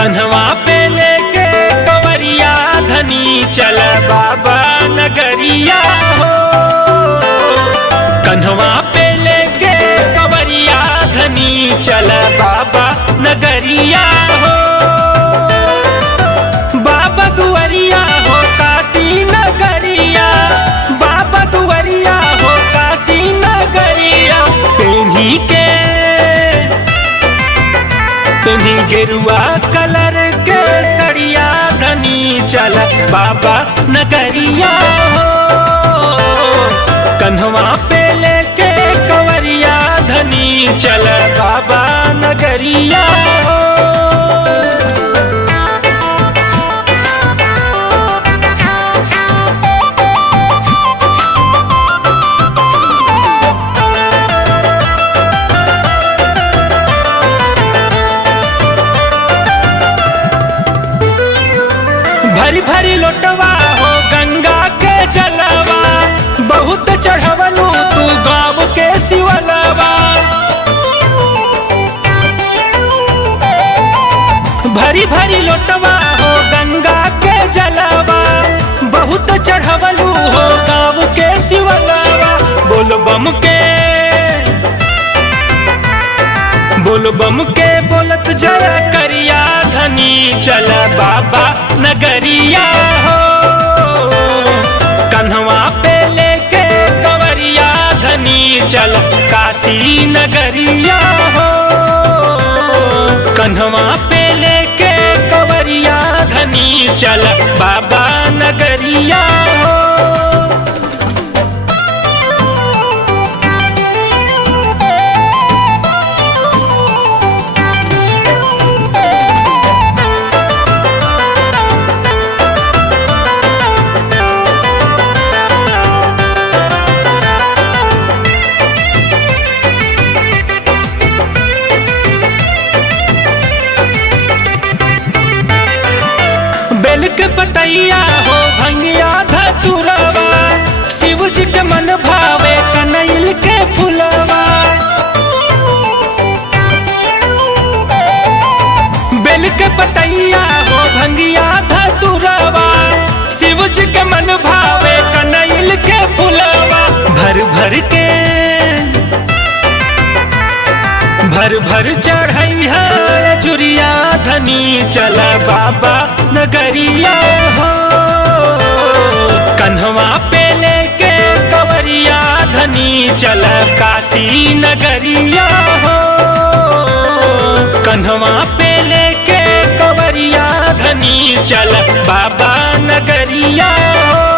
कन्हवा पे लेके कंवरिया धनी चल बाबा नगरिया हो। कन्हवा पे लेके कंवरिया धनी चल बाबा नगरिया हो। बाबा दुआरिया हो काशी नगरिया, बाबा दुआरिया हो काशी नगरिया। पेन्ही गेरुआ कलर के सड़िया धनी चल बाबा नगरिया हो। कन्हवा पे लेके कंवरिया धनी चल बाबा नगरिया हो। भरी भरी लोटवा हो गंगा के जलवा, बहुत चढ़वलू तू गाँव के शिवलवा। भरी भरी लोटवा हो गंगा के जलवा, बहुत चढ़वलू हो गाँव के शिवलवा। बोल बम के बोलत जय करिया धनी चल बाबा नगरिया हो। कन्हवा पे लेके कंवरिया धनी चल काशी नगरिया हो। कन्हवा पे लेके कंवरिया धनी चल बाबा नगरिया हो। बेल के पतैया हो भंगिया धतुरवा, शिव जी के मन भावे कनैल के फुलवा। बेल के पतैया हो भंगिया धतुरवा, शिव जी के मन भावे कनैल के फुलवा। भर भर चढ़ई है जुरिया धनी चल बाबा नगरिया हो। कन्हवा पे लेके कंवरिया धनी चल काशी नगरिया हो। कन्हवा पे लेके कंवरिया धनी चल बाबा नगरिया हो।